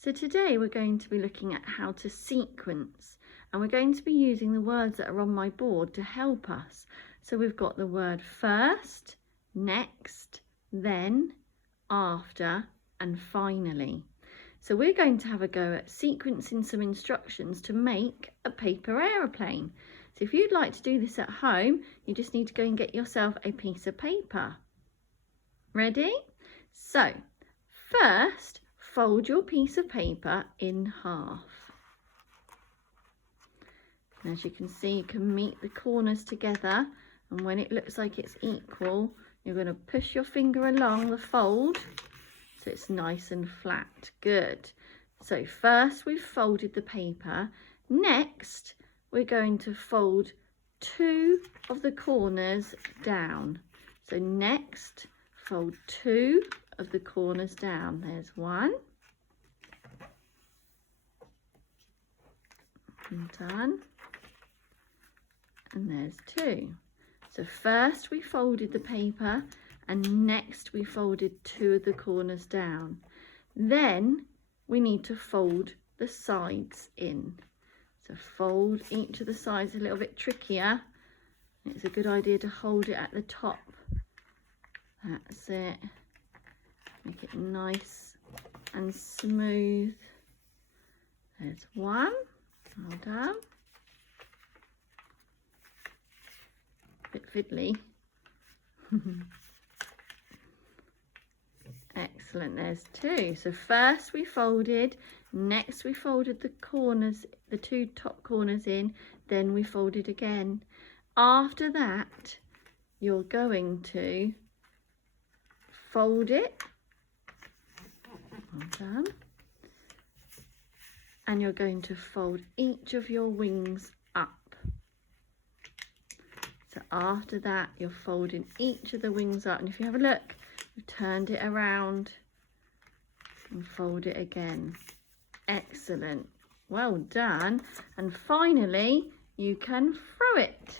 So today we're going to be looking at how to sequence, and we're going to be using the words that are on my board to help us. So we've got the word first, next, then, after, and finally. So we're going to have a go at sequencing some instructions to make a paper aeroplane. So if you'd like to do this at home, you just need to go and get yourself a piece of paper. Ready? So first, fold your piece of paper in half. And as you can see, you can meet the corners together, and when it looks like it's equal, you're going to push your finger along the fold so it's nice and flat. Good. So first we've folded the paper. Next, we're going to fold two of the corners down. So next, fold two of the corners down. There's one. And done. And there's two. So first we folded the paper, and next we folded two of the corners down. Then we need to fold the sides in. So fold each of the sides a little bit trickier. It's a good idea to hold it at the top. That's it. Make it nice and smooth. There's one. Well done. Bit fiddly. Excellent, there's two. So first we folded, next we folded the corners, the two top corners in, then we folded again. After that, you're going to fold it. Well done. And you're going to fold each of your wings up. So after that, you're folding each of the wings up. And if you have a look, we've turned it around and fold it again. Excellent. Well done. And finally, you can throw it.